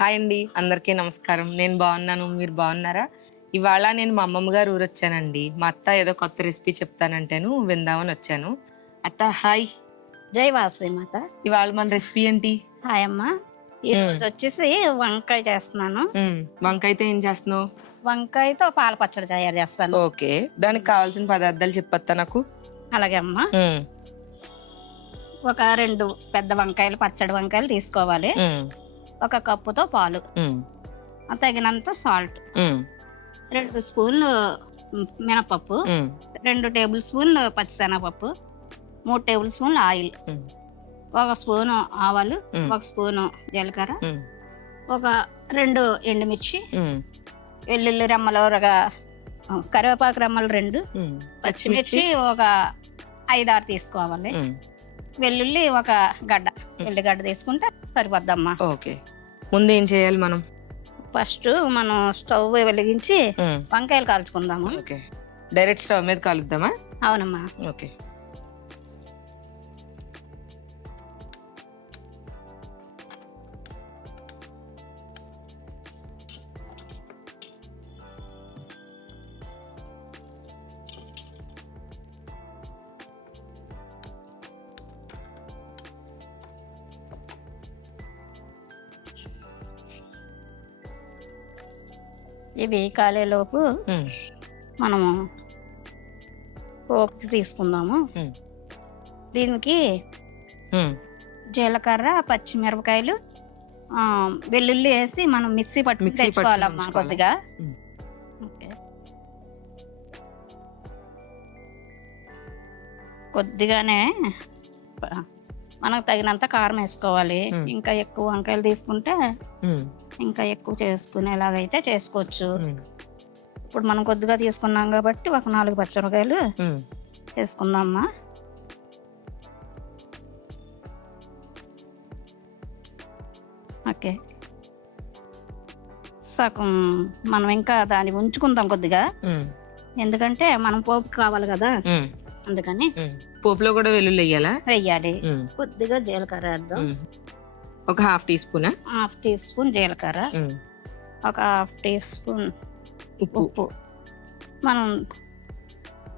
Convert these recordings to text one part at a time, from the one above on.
Hi అండి అందరికీ నమస్కారం. నేను బాగున్నాను మీరు బాగున్నారా? ఇవాళ నేను మా అమ్మమ్మ గారు ఊరు వచ్చానండి మా అత్త ఏదో కొత్త రెసిపీ చెప్తానంటేను విందామని వచ్చాను. అత్త హాయ్. జై వాసవి మాత. ఇవాళ మన రెసిపీ ఏంటి? హాయ్ అమ్మ. ఈ రోజు వచ్చేసి వంకాయ చేస్తున్నాను. వంకాయతో ఏం చేస్తున్నావు? వంకాయతో పాల పచ్చడి తయారు చేస్తాను. ఓకే. దానికి కావాల్సిన పదార్థాలు చెప్పత్తా నాకు. అలాగే అమ్మ. మ్మ్. ఒక రెండు పెద్ద వంకాయలు పచ్చడి వంకాయలు తీసుకోవాలి. ఒక కప్పుతో పాలు. తగినంత సాల్ట్. రెండు స్పూన్లు మినపప్పు. రెండు టేబుల్ స్పూన్లు పచ్చిశనగపప్పు మూడు టేబుల్ స్పూన్లు ఆయిల్. ఒక స్పూను ఆవాలు. ఒక స్పూను జీలకర్ర. ఒక రెండు ఎండుమిర్చి. వెల్లుల్లి రెమ్మలు ఒక కరివేపాకు రెమ్మలు రెండు. పచ్చిమిర్చి ఒక ఐదారు తీసుకోవాలి. వెల్లుల్లి ఒక గడ్డ ఎల్లిగడ్డ తీసుకుంటే సరిపోద్దమ్మా ఓకే ముందు ఏం చేయాలి మనం? ఫస్ట్ మనం స్టవ్ వెలిగించి. వంకాయలు కాల్చుకుందాము? ఓకే. డైరెక్ట్ స్టవ్ మీద కలుద్దామా? అవునమ్మా. ఓకే. ఇవి కాలేలోపు. మనము పోపు తీసుకుందాము. దీనికి. జీలకర్ర పచ్చిమిరపకాయలు వెల్లుల్లి వేసి మనం మిక్సీ పట్టుకుని తెచ్చుకోవాలమ్మా? కొద్దిగా. కొద్దిగానే మనకు తగినంత కారం వేసుకోవాలి. ఇంకా ఎక్కువ వంకాయలు తీసుకుంటే. ఇంకా ఎక్కువ చేసుకునేలాగైతే చేసుకోవచ్చు. ఇప్పుడు మనం కొద్దిగా తీసుకున్నాం కాబట్టి ఒక నాలుగు పచ్చిమిరకాయలు మ్మ్. వేసుకుందామా ఓకే సగం మనం ఇంకా దాన్ని ఉంచుకుందాం కొద్దిగా. ఎందుకంటే మనం పోపు కావాలి కదా. అందుకని. పోపులో కూడా వెల్లుల్లి వేయాలా వెయ్యాలి మ్మ్. కొద్దిగా జీలకర్ర వేద్దాం. ఒక హాఫ్ టీ స్పూనా? హాఫ్ టీ స్పూన్ జీలకర్ర. ఒక హాఫ్ టీ స్పూన్ ఉప్పు. మనం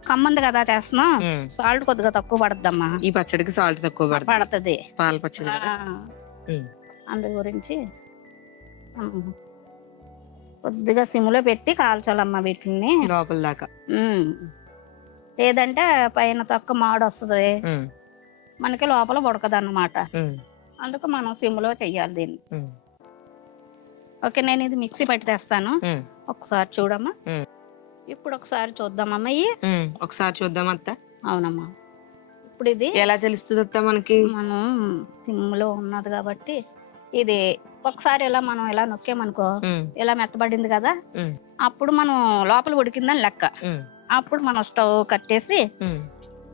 కమ్మంది కదా చేస్తున్నాం. సాల్ట్ కొద్దిగా తక్కువ పడద్దమ్మా. ఈ పచ్చడికి సాల్ట్ తక్కువ పడుతుంది. పాల పచ్చడి. అందు గురించి కొద్దిగా సిమ్లో పెట్టి కాల్చాలమ్మా వీటిని. లోపల దాకా. లేదంటే పైన తక్కువ మాడు వస్తుంది. మనకి లోపల ఉడకదు అన్నమాట మ్మ్. అందుకు మనం సిమ్లో చెయ్యాలి దీన్ని. ఓకే నేను ఇది మిక్సీ పట్టి తెస్తాను. ఒకసారి చూడమ్మా మ్మ్. ఇప్పుడు ఒకసారి చూద్దామమ్మా ఇవి. ఒకసారి చూద్దాం అత్త అవునమ్మా ఇప్పుడు ఇది ఎలా తెలుస్తుంది అత్త మనకి మనం సిమ్లో ఉన్నది కాబట్టి ఇది ఒకసారి ఇలా మనం ఇలా నొక్కామనుకో. ఇలా మెత్తబడింది కదా. అప్పుడు మనం లోపల ఉడికిందని లెక్క. అప్పుడు మనం స్టవ్ కట్టేసి.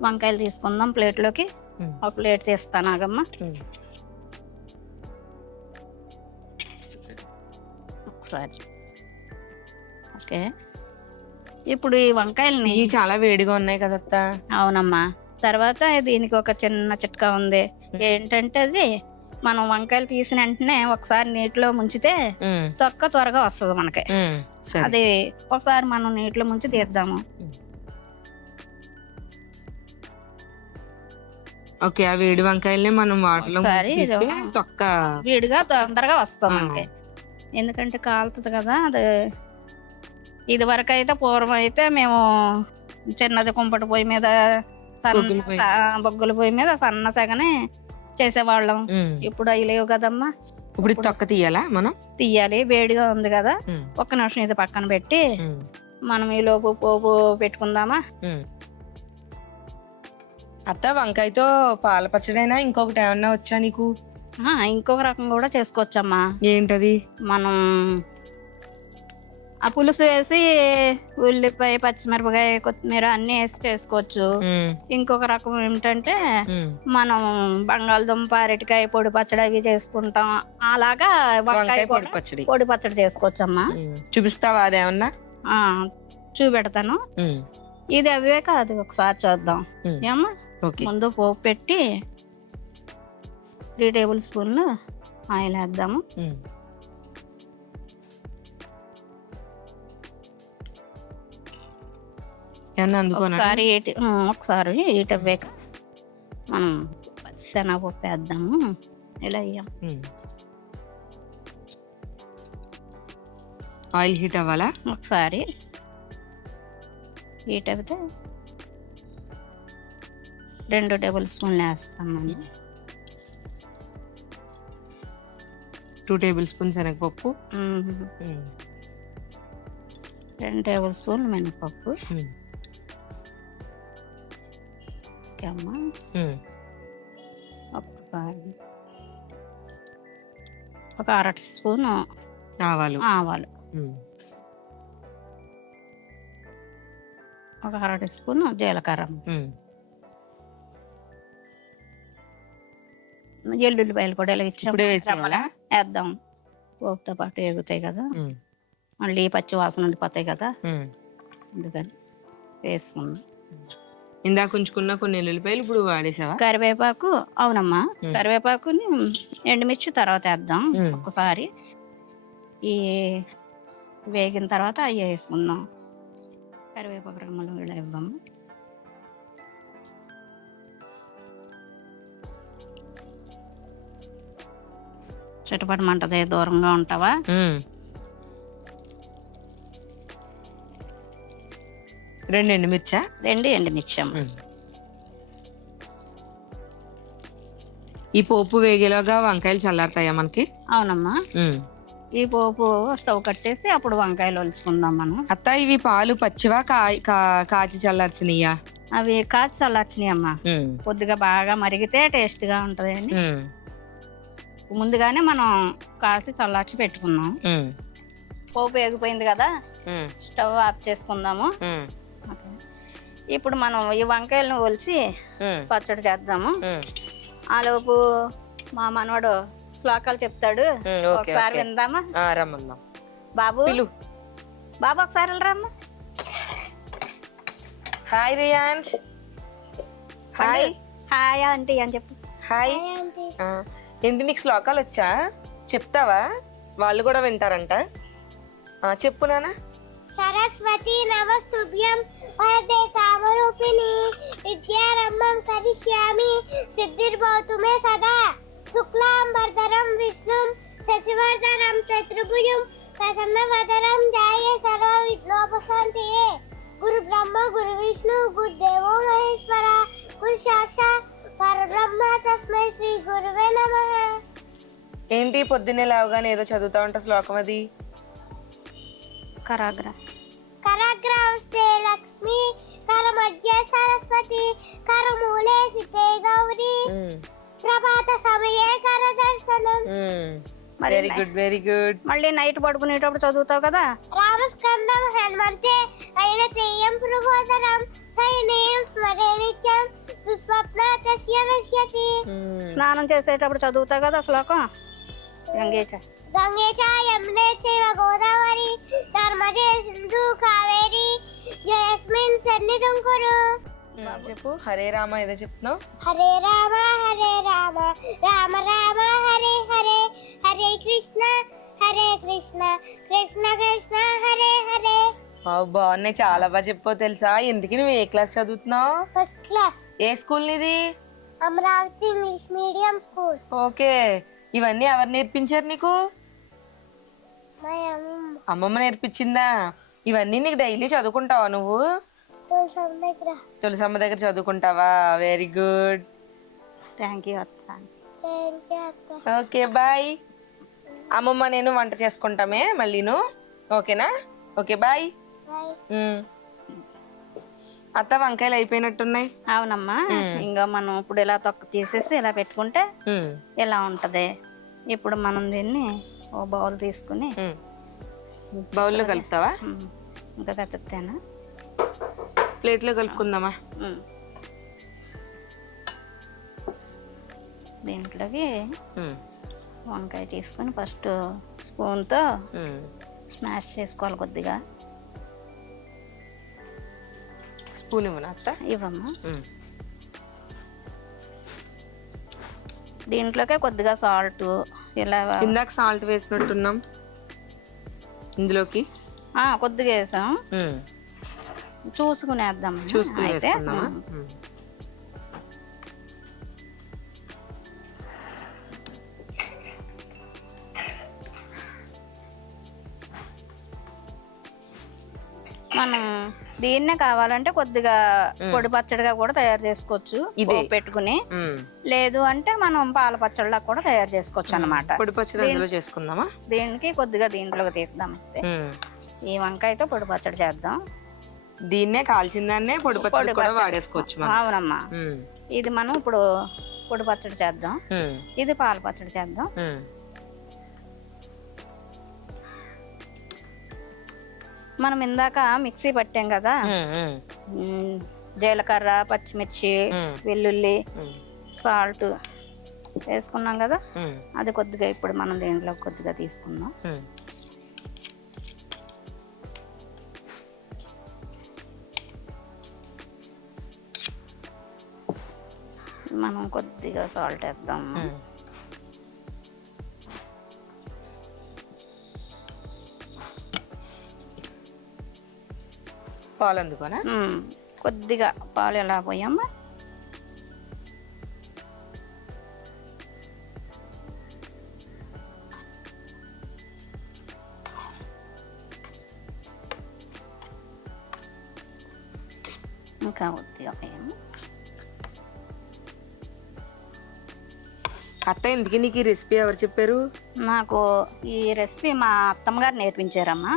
వంకాయలు తీసుకుందాం ప్లేట్లోకి. ఒక ప్లేట్ తీస్తాను ఆగమ్మ ఒకసారి ఓకే. ఇప్పుడు ఈ వంకాయల్ని ఇవి చాలా వేడిగా ఉన్నాయి కదా అవునమ్మా. తర్వాత దీనికి ఒక చిన్న చిట్కా ఉంది. ఏంటంటే అది మనం వంకాయలు తీసిన వెంటనే ఒకసారి నీటిలో ముంచితే. తొక్క త్వరగా వస్తుంది మనకి. అది ఒకసారి మనం నీటిలో ముంచి తీద్దాము. ఓకే ఆ వేడి వంకాయల్ని మనం వాటర్లో ఒకసారి ముంచి తీస్తే ఇది- తొక్క వీడిగా తొందరగా వస్తుంది. మనకి. ఎందుకంటే కాలుతుంది కదా అది ఇది వరకు అయితే పూర్వం అయితే మేము చిన్నది కుంపటి పొయ్యి మీద బొగ్గుల సన్న బొగ్గుల పొయ్యి మీద సన్న సగనే చేసేవాళ్ళం. ఇప్పుడు అవి లేవు కదమ్మా ఇప్పుడు తొక్క తీయాలా మనం తీయాలి వేడిగా ఉంది కదా. ఒక్క నిమిషం ఇది పక్కన పెట్టి. మనం ఈ లోపు పోపు పెట్టుకుందామా. అత్త వంకాయతో పాల పచ్చడైనా ఇంకొకటి ఏమన్నా వచ్చా నీకు ఇంకొక రకం కూడా చేసుకోవచ్చమ్మా. ఏంటది? మనం ఆ పులుసు వేసి ఉల్లిపాయ పచ్చిమిరపకాయ కొత్తిమీర అన్ని వేసి చేసుకోవచ్చు. ఇంకొక రకం ఏమిటంటే. మనం బంగాళదుంప అరటికాయ పొడి పచ్చడి అవి చేసుకుంటాం. అలాగా వంకాయ పొడి పచ్చడి. పొడి పచ్చడి చేసుకోవచ్చమ్మా. మ్మ్. చూపిస్తావా అదేమన్నా చూపెడతాను. ఇది అవే కాదు ఒకసారి చూద్దాం. ఓకే. ముందు పోపు పెట్టి త్రీ టేబుల్ స్పూన్ ఆయిల్ వేద్దాము. ఒకసారి ఒకసారి హీట్ అవ్వాక మనం శనగపప్పు వేద్దాము. ఇలా అయ్యాం ఆయిల్ హీట్ అవ్వాలా? ఒకసారి హీట్ అయితే రెండు టేబుల్ స్పూన్లు వేస్తామండి టూ టేబుల్ స్పూన్ శనగపప్పు. రెండు టేబుల్ స్పూన్లు మినపప్పు. అమ్మా? ఒక అర స్పూన్ ఆవాలు. ఆవాలు. ఒక అర స్పూన్ జీలకర్ర. ఎల్లుల్లిపాయలు కూడా ఇలా ఇచ్చాము. వేద్దాం. పోపుతో పాటు ఎగుతాయి కదా. మళ్ళీ పచ్చి వాసన ఉండిపోతాయి కదా. అందుకని వేసుకున్నాం ఇందాక ఉంచుకున్న కొన్ని ఎల్లుల్లిపాయలు ఇప్పుడు వాడేసావా? కరివేపాకు అవునమ్మా. కరివేపాకుని ఎండుమిర్చి తర్వాత వేద్దాం. ఒకసారి ఈ వేగిన తర్వాత అవి వేసుకుందాం. కరివేపాకు రమ్మలు ఇలా ఇవ్వము. చిటపట మంటది దూరంగా ఉంటావా. రెండు ఎండుమిర్చా రెండు ఎండుమిర్చి అమ్మ. ఉమ్. ఈ పోపు వేగేలోగా వంకాయలు చల్లారుతాయా మనకి అవునమ్మా. ఈ పోపు స్టవ్ కట్టేసి అప్పుడు వంకాయలు ఒలుచుకుందాం మనం అత్త ఇవి పాలు పచ్చివా కాచి చల్లార్చినయ్యా అవి కాచి చల్లార్చినాయి అమ్మా ఉమ్. కొద్దిగా బాగా మరిగితే టేస్ట్గా ఉంటుంది అని ఉమ్. ముందుగానే మనం కాసి చల్లార్చి పెట్టుకున్నాం. పోపు వేగిపోయింది కదా. స్టవ్ ఆఫ్ చేసుకుందాము. ఇప్పుడు మనం ఈ వంకాయలను ఒలిచి. పచ్చడి చేద్దాము. ఆలోపు మా మనవడు శ్లోకాలు చెప్తాడు. ఒకసారి. విందామా? రమ్మందాం. బాబు? బాబు ఒకసారి వెళ్ళరమ్మా. హాయ్ రియాన్స్. హాయ్. హాయ్ ఆంటీ అని చెప్పు. హాయ్. ఏంటి నీకు శ్లోకాలు వచ్చా? చెప్తావా? వాళ్ళు కూడా వింటారంట. చెప్పు నానా. సరస్వతి నమస్తుభ్యం. వరదే కామరూపిణి. విద్యారంభం కరిష్యామి. సిద్ధిర్భవతు మే సదా. శుక్లాంబర్ధరం విష్ణుం. శశివర్ధనం చతుర్భుజం. ప్రసన్నవదనం జాయే సర్వ విఘ్నోపశాంతియే. గురు బ్రహ్మ గురు విష్ణు గురు దేవో మహేశ్వర. గురు సాక్షాత్ పరబ్రహ్మ తస్మై శ్రీ గురువే నమః ఏంటి పొద్దున్నే లేవగానే ఏదో చదువుతా ఉంటా శ్లోకం అది? కరాగ్ర. కరగ్రౌస్తే లక్ష్మి కరమధ్య సరస్వతి కరమూలే సితే గౌరీ. ప్రభాత సమయే. మరి వెరీ గుడ్ వెరీ గుడ్ మళ్ళీ నైట్ పడుకునేటప్పుడు చదువుతావు కదా? రామస్కందం హనుమంతే అయిన తెయ్యం భృగోదరం సైనేయం స్మరే నిత్యం. స్నానం చేసేటప్పుడు చదువుతావు కదా శ్లోకం? గంగేచ గంగే చ యమునే చైవ గోదావరి నర్మదే సింధు కావేరి జయస్మిన్ సన్నిధం కురు చెప్పు. హరే రామ ఏదో చెప్తున్నావు? హరే రామ హరే రామ రామ రామ హరే హరే హరే కృష్ణ హరే కృష్ణ కృష్ణ కృష్ణ హరే హరే. బాగున్నాయి చాలా బాగా చెప్పావు తెలుసా? ఎందుకు నువ్వు ఏ క్లాస్ చదువుతున్నావు? ఫస్ట్ క్లాస్ ఏ స్కూల్ నీది? Amaravati English medium school. Okay. ఇవన్నీ ఎవరు నేర్పించారు నీకు? మా అమ్మ అమ్మమ్మ నేర్పించిందా? ఇవన్నీ నీకు డైలీ చదువుకుంటావా నువ్వు? దగ్గర. తులసమ్మ దగ్గర చదువుకుంటావా? వెరీ గుడ్ థ్యాంక్ యూ అత్త. థ్యాంక్ యూ అక్క ఓకే బాయ్ అమ్మమ్మ నేను వంట చేసుకుంటామే మళ్ళీను. ఓకేనా? Okay bye bye. అత్త వంకాయలు అయిపోయినట్టున్నాయి. అవునమ్మా. ఇంకా మనం ఇప్పుడు ఇలా తొక్క తీసేసి ఇలా పెట్టుకుంటే ఇలా ఉంటది? ఇప్పుడు మనం దీన్ని ఓ బౌల్ తీసుకుని. బౌల్లో కలుపుతావా? ఇంకా కత్తితేనా? ప్లేట్లో కలుపుకుందామా? ఉమ్. దీంట్లోకి వంకాయ తీసుకొని ఫస్ట్ స్పూన్తో. స్మాష్ చేసుకోవాలి కొద్దిగా. స్పూన్ ఇవ్వనా అత్త? ఇవ్వమ్మా. దీంట్లోకే కొద్దిగా సాల్ట్ ఇలా ఇందాక సాల్ట్ వేసినట్టున్నాం. ఇందులోకి? ఆ, కొద్దిగా వేసాం. చూసుకునేద్దాం చూసుకుని దీన్నే కావాలంటే కొద్దిగా పొడి పచ్చడిగా కూడా తయారు చేసుకోవచ్చు. ఇదే. పెట్టుకుని. లేదు అంటే మనం పాల పచ్చడిలా కూడా తయారు చేసుకోవచ్చు అన్నమాట. పొడి పచ్చడి చేసుకుందామా? దీనికి కొద్దిగా దీంట్లోకి తీద్దాం. ఈ వంకాయతో పొడి పచ్చడి చేద్దాం. దీన్నే కాల్చిన దాన్నే పొడి పచ్చడి కూడా వాడేసుకోవచ్చు అవునమ్మా. ఇది మనం ఇప్పుడు పొడి పచ్చడి చేద్దాం. ఇది పాల పచ్చడి చేద్దాం. మనం ఇందాక మిక్సీ పట్టాం కదా జీలకర్ర పచ్చిమిర్చి. వెల్లుల్లి. సాల్ట్ వేసుకున్నాం కదా. అది కొద్దిగా ఇప్పుడు మనం దీంట్లో కొద్దిగా తీసుకుందాం. మనం కొద్దిగా సాల్ట్ వేద్దాం పాలు అందుకోనా కొద్దిగా పాలు ఎలా పోయామా ఇంకా కొద్దిగా అత్త ఎందుకు నీకు ఈ రెసిపీ ఎవరు చెప్పారు? నాకు ఈ రెసిపీ మా అత్తమ్మ గారు నేర్పించారమ్మా.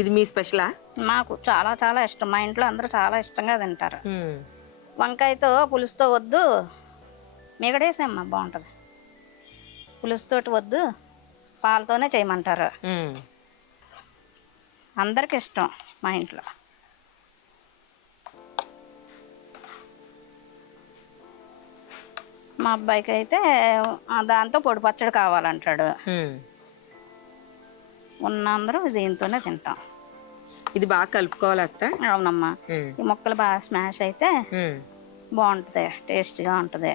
ఇది మీ స్పెషలా? నాకు చాలా చాలా ఇష్టం. మా ఇంట్లో అందరూ చాలా ఇష్టంగా తింటారు. వంకాయతో పులుసుతో వద్దు. మిగడేసమ్మా బాగుంటుంది. పులుసుతోటి వద్దు పాలతోనే చేయమంటారు. అందరికి ఇష్టం మా ఇంట్లో. మా అబ్బాయికి అయితే దాంతో పొడి పచ్చడి కావాలంటాడు. ఉన్న అందరూ దీంతోనే తింటాం ఇది బాగా కలుపుకోవాలి అత్త అవునమ్మా. ఈ ముక్కలు బాగా స్మాష్ అయితే. బాగుంటుంది టేస్ట్గా ఉంటుంది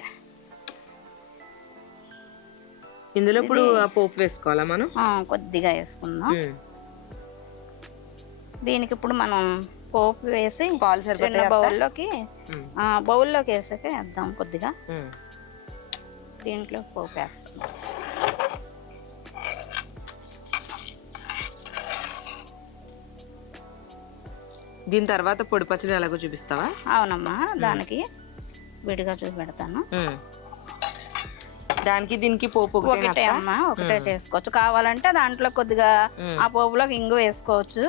ఇందులో ఇప్పుడు ఆ పోపు వేసుకోవాలా మనం కొద్దిగా వేసుకుందాం. దీనికి ఇప్పుడు మనం పోపు వేసి చిన్న? బౌల్లోకి బౌల్లోకి వేసాక వేద్దాం కొద్దిగా. దీంట్లో పోపు వేస్తాం దీని తర్వాత పొడి పచ్చడి ఎలాగో చూపిస్తావా అవునమ్మా దానికి విడిగా చూపెడతాను. దానికి దీనికి పోపు ఒకటే? అమ్మా ఒకటే చేసుకోవచ్చు కావాలంటే దాంట్లో కొద్దిగా. ఆ పోపులోకి ఇంగు వేసుకోవచ్చు.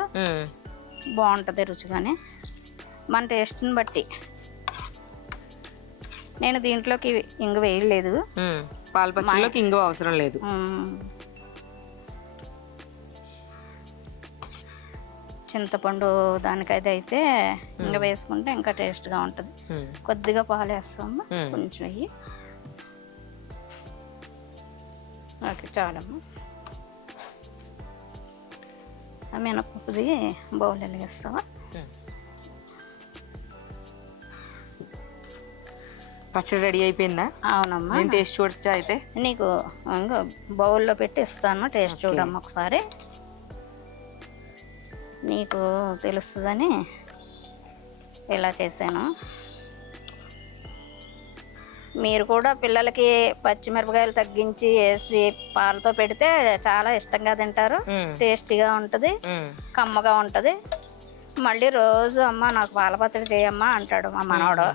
బాగుంటుంది రుచిగానే మన టేస్ట్ని బట్టి నేను దీంట్లోకి ఇంగు వేయలేదు ఉమ్. పాల పచ్చడిలోకి ఇంగువ అవసరం లేదు చింతపండు దానికైతే అయితే ఇంకా వేసుకుంటే ఇంకా టేస్ట్గా ఉంటుంది. కొద్దిగా పాలు వేస్తాము. కొంచెం వెయ్యి ఓకే చాలమ్మా. ఆ మినపప్పుది బౌల్ వెలిగిస్తావా. పచ్చడి రెడీ అయిపోయిందా? అవునమ్మా. నేను టేస్ట్ చూడచ్చా అయితే? నీకు ఇంకా బౌల్లో పెట్టి ఇస్తాను. టేస్ట్ చూడమ్మా ఒకసారి. నీకు తెలుస్తుందని ఇలా చేశాను. మీరు కూడా పిల్లలకి పచ్చిమిరపకాయలు తగ్గించి వేసి పాలతో పెడితే చాలా ఇష్టంగా తింటారు. టేస్టీగా ఉంటుంది. కమ్మగా ఉంటుంది. మళ్ళీ రోజు అమ్మ నాకు పాల పచ్చడి చేయమ్మా అంటాడు మా మనవడు.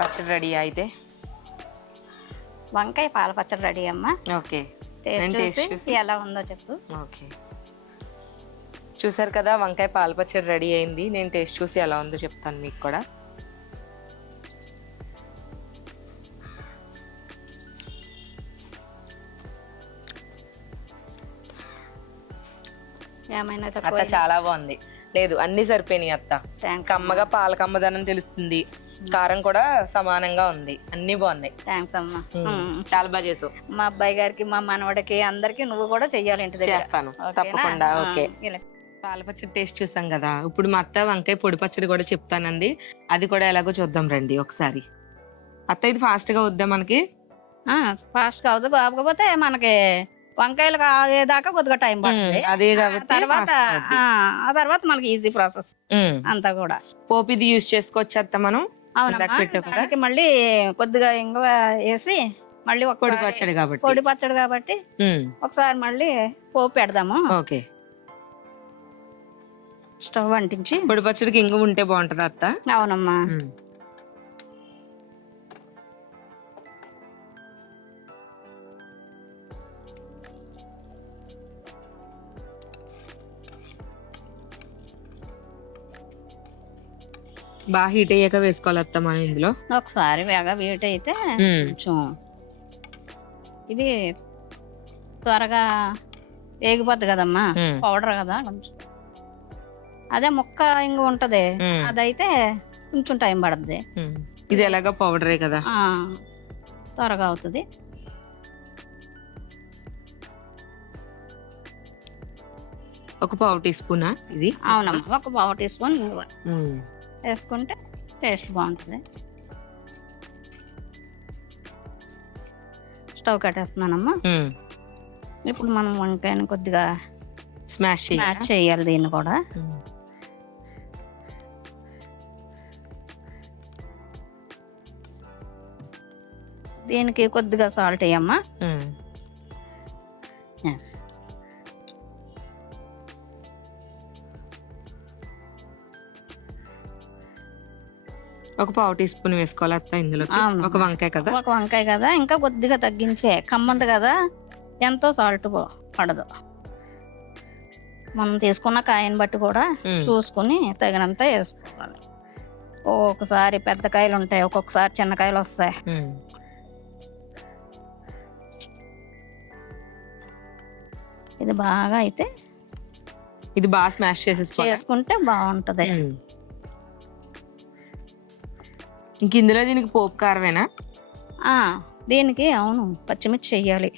పచ్చడి రెడీ అయితే? వంకాయ పాల పచ్చడి రెడీ అమ్మా. ఓకే. టేస్ట్ చూసి ఎలా ఉందో చెప్పు. ఓకే చూసారు కదా వంకాయ పాల పచ్చడి రెడీ అయింది. నేను టేస్ట్ చూసి ఎలా ఉందో చెప్తాను మీకు కూడా. అత్త చాలా బాగుంది. లేదు అన్ని సరిపోయినాయి అత్త. కమ్మగా పాల కమ్మదనం తెలుస్తుంది. కారం కూడా సమానంగా ఉంది. అన్ని బాగున్నాయి. థ్యాంక్స్ అమ్మా. మ్మ్. చాలా బాగా చేసావు. మా అబ్బాయి గారికి మా మనవడికి అందరికి నువ్వు కూడా చెయ్యాలి ఇంటి దగ్గర. చేస్తాను? తప్పకుండా ఓకే. ఇలా. పాల పచ్చడి టేస్ట్ చూసాం కదా. ఇప్పుడు మా అత్త వంకాయ పొడి పచ్చడి కూడా చెప్తానండి అది కూడా ఎలాగో చూద్దాం రండి ఒకసారి. అత్త ఇది ఫాస్ట్గా వద్దా మనకి? ఫాస్ట్ కావద్దు కాకపోతే మనకి వంకాయలు కాదేదాకా కొద్దిగా టైం పడుతుంది. అదే తర్వాత. ఆ, తర్వాత మనకి ఈజీ ప్రాసెస్. అంతా కూడా. పోపు ఇది యూజ్ చేసుకోవచ్చు అత్త మనం? అవునమ్మా. మళ్ళీ కొద్దిగా ఇంగువ వేసి మళ్ళీ పొడి ఒకసారి పచ్చడి కాబట్టి. పొడి పచ్చడి కాబట్టి ఒకసారి మళ్ళీ పోపు పెడదాము. ఓకే. స్టవ్ అంటించి. పొడి పచ్చడికి ఇంగు ఉంటే బాగుంటది అత్త? అవునమ్మా. బాగా హీట్ అయ్యాక వేసుకోవాలి అత్త మనం ఇందులో. ఒకసారి వేగ వేట్ అయితే కొంచెం ఇది త్వరగా వేగిపోద్ది కదమ్మా పౌడర్ కదా కొంచెం. అదే ముక్క ఇంక ఉంటది అదైతే కొంచెం టైం పడుతుంది. ఇది ఎలాగో పౌడరే కదా. త్వరగా అవుతుంది. ఒక పావు టీ స్పూనా ఇది? అవునమ్మా ఒక పావు టీ స్పూన్ వేసుకుంటే టేస్ట్ బాగుంటుంది. స్టవ్ కట్టేస్తున్నానమ్మా. ఇప్పుడు మనం వంకాయని కొద్దిగా స్మాష్ చేయాలి? దీన్ని కూడా. దీనికి కొద్దిగా సాల్ట్ వేయమ్మా. ఎస్ ఒక పావు టీ స్పూన్ వేసుకోవాలి అత్త ఇందులో అవును. ఒక వంకాయ కదా? ఒక వంకాయ కదా? ఇంకా కొద్దిగా తగ్గించే. కమ్మంది కదా? ఎంతో సాల్ట్ పడదు. మనం తీసుకున్న కాయని బట్టి కూడా ఉమ్, చూసుకుని తగినంత వేసుకోవాలి. ఒక్కొక్కసారి పెద్ద కాయలు ఉంటాయి ఒక్కొక్కసారి చిన్న కాయలు వస్తాయి. ఉమ్. ఇది బాగా అయితే ఇది బాగా స్మాష్ చేసేసుకోవాలి. చేసుకుంటే బాగుంటది. ఉమ్. ఇంక ఇందులో దీనికి పోపు కారమేనా దీనికి అవును పచ్చిమిర్చి చెయ్యాలి.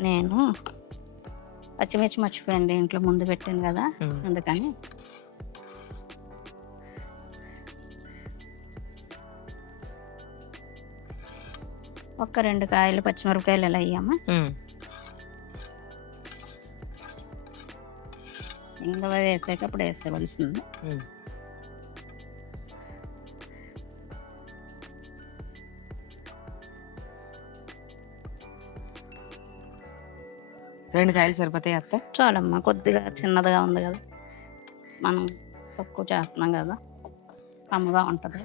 నేను పచ్చిమిర్చి మర్చిపోయాను దీంట్లో ముందు పెట్టాను కదా. అందుకని ఒక్క రెండు కాయలు పచ్చిమిరపకాయలు ఎలా అయ్యామా ఉమ్. ఇంకా వేసేటప్పుడు వేసేవలసింది రెండు కాయలు సరిపోతాయి అత్త? చాలమ్మా కొద్దిగా చిన్నదిగా ఉంది కదా. మనం తక్కువ చేస్తున్నాం కదా. అమ్మగా ఉంటుంది.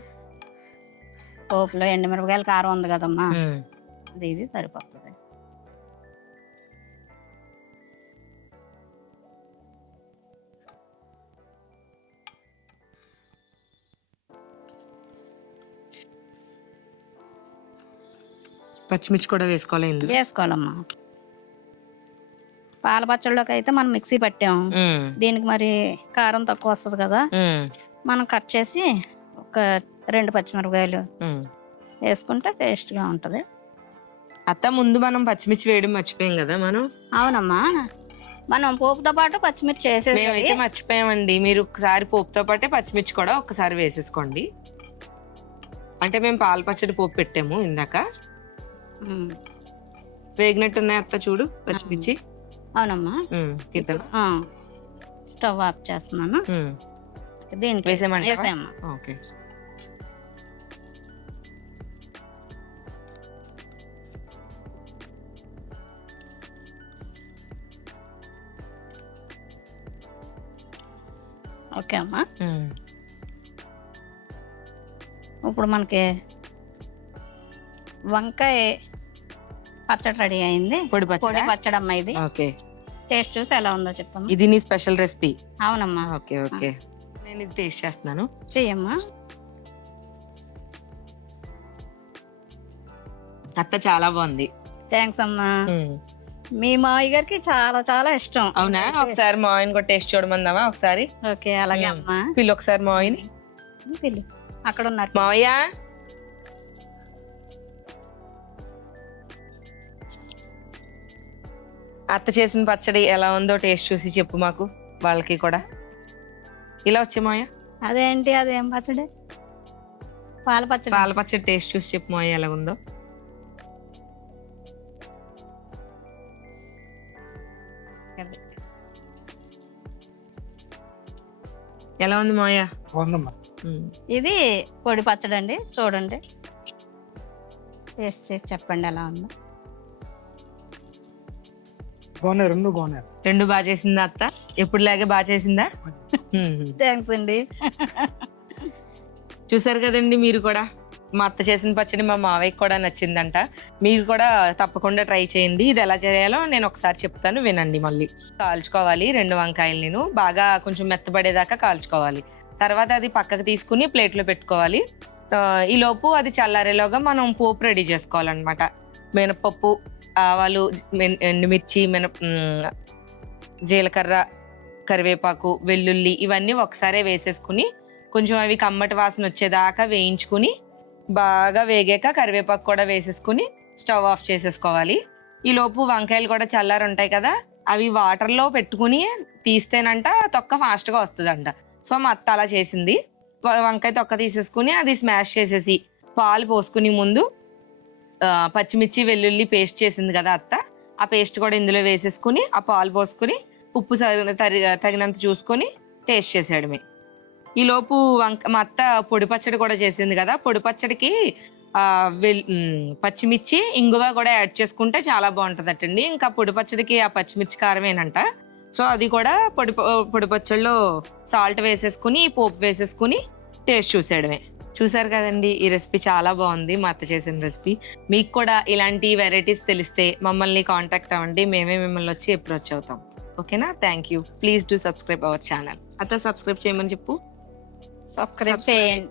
పోపులో ఎండుమిరపకాయలు కారం ఉంది కదమ్మా. అది ఇది సరిపోతుంది. పచ్చిమిర్చి కూడా వేసుకోవాలి వేసుకోవాలమ్మా. పాల పచ్చళ్ళలోకి అయితే మనం మిక్సీ పట్టాం. దీనికి మరి కారం తక్కువ వస్తుంది కదా. మనం కట్ చేసి ఒక రెండు పచ్చిమిరపకాయలు. వేసుకుంటే టేస్ట్గా ఉంటుంది. అత్త ముందు మనం పచ్చిమిర్చి వేయడం మర్చిపోయాం కదా మనం? అవునమ్మా. మనం పోపుతో పాటు పచ్చిమిర్చి మేమైతే మర్చిపోయామండి. మీరు ఒకసారి పోపుతో పాటే పచ్చిమిర్చి కూడా ఒక్కసారి వేసేసుకోండి. అంటే మేము పాల పచ్చడి పోపు పెట్టాము ఇందాక. ఉమ్. వేగినట్టు ఉన్నాయి అత్త చూడు పచ్చిమిర్చి. అవునమ్మా. తీద్దాం. స్టవ్ ఆఫ్ చేస్తున్నాను. దీనికి వేసేయమంటావా? వేసేయమ్మా. ఓకే. ఓకే అమ్మా. ఇప్పుడు మనకి వంకాయ పచ్చడి రెడీ అయింది. పొడి పచ్చడి? అమ్మా ఇది. ఓకే. టేస్ట్ చూసి ఎలా ఉందో చెప్పమ్మా ఇది నీ స్పెషల్ రెసిపీ. అవునమ్మా. Okay okay. నేను ఇది టేస్ట్ చేస్తున్నాను. చెయ్యమ్మా. అత్త చాలా బాగుంది. థ్యాంక్స్ అమ్మా. మీ మావయ్య గారికి చాలా చాలా ఇష్టం. అవునా? ఒకసారి మా ఆయన కూడా టేస్ట్ చూడమందామా ఒకసారి? ఓకే అలాగే మ్మ్. అమ్మా. పిల్లి ఒకసారి మా ఆయన్ని. పిల్లి అక్కడ ఉన్నారు మావయ్య? అత్త చేసిన పచ్చడి ఎలా ఉందో టేస్ట్ చూసి చెప్పు మాకు వాళ్ళకి కూడా. ఇలా వచ్చే మాయ అదేంటి అదేం పచ్చడి? పాల పచ్చడి. పాల పచ్చడి టేస్ట్ చూసి చెప్పు మాయ ఎలా ఉందో. ఎలా ఉంది మాయ ఇది పొడి పచ్చడి అండి చూడండి. టేస్ట్ చేసి చెప్పండి ఎలా ఉందో. బాగున్నాయి రెండు బాగున్నాయి రెండు బాగా చేసిందా అత్త? ఎప్పుడులాగే బాగా చేసిందా. థ్యాంక్స్ అండి. చూసారు కదండి మీరు కూడా. మా అత్త చేసిన పచ్చడి మా మావయ్యకి కూడా నచ్చిందంట. మీరు కూడా తప్పకుండా ట్రై చేయండి. ఇది ఎలా చేయాలో నేను ఒకసారి చెప్తాను వినండి మళ్ళీ. కాల్చుకోవాలి రెండు వంకాయలు నేను. బాగా కొంచెం మెత్తబడేదాకా కాల్చుకోవాలి. తర్వాత అది పక్కకు తీసుకుని ప్లేట్లో పెట్టుకోవాలి. ఆ, ఈ లోపు అది చల్లారేలోగా మనం పోపు రెడీ చేసుకోవాలన్నమాట. మినపప్పు ఆవాలు ఎండుమిర్చి మిన జీలకర్ర కరివేపాకు వెల్లుల్లి ఇవన్నీ ఒకసారే వేసేసుకుని కొంచెం అవి కమ్మటి వాసన వచ్చేదాకా వేయించుకుని బాగా వేగాక కరివేపాకు కూడా వేసేసుకుని స్టవ్ ఆఫ్ చేసేసుకోవాలి. ఈలోపు వంకాయలు కూడా చల్లారి ఉంటాయి కదా అవి వాటర్లో పెట్టుకుని తీస్తేనంట తొక్క ఫాస్ట్గా వస్తుందంట. సో మా అత్త అలా చేసింది. వంకాయ తొక్క తీసేసుకుని అది స్మాష్ చేసేసి పాలు పోసుకుని ముందు పచ్చిమిర్చి వెల్లుల్లి పేస్ట్ చేసింది కదా అత్త. ఆ పేస్ట్ కూడా ఇందులో వేసేసుకుని ఆ పాలు పోసుకుని ఉప్పు తరి- తగినంత చూసుకొని టేస్ట్ చేసేయడమే ఈలోపు వంక మా అత్త పొడి పచ్చడి కూడా చేసింది కదా పొడి పచ్చడికి వెల్ పచ్చిమిర్చి ఇంగువ కూడా యాడ్ చేసుకుంటే చాలా బాగుంటుందటండి. ఇంకా పొడి పచ్చడికి ఆ పచ్చిమిర్చి కారమేనంట. సో అది కూడా పొడి పొడి పచ్చడిలో సాల్ట్ వేసేసుకుని పోపు వేసేసుకుని టేస్ట్ చూసేయడమే చూసారు కదండి ఈ రెసిపీ చాలా బాగుంది మా అత్త చేసిన రెసిపీ. మీకు కూడా ఇలాంటి వెరైటీస్ తెలిస్తే మమ్మల్ని కాంటాక్ట్ అవ్వండి మేమే మిమ్మల్ని వచ్చి అప్రోచ్ అవుతాం. ఓకేనా? Thank you. Please do subscribe our channel. అత్త సబ్స్క్రైబ్ చేయమని చెప్పు. సబ్స్క్రైబ్ చేయండి.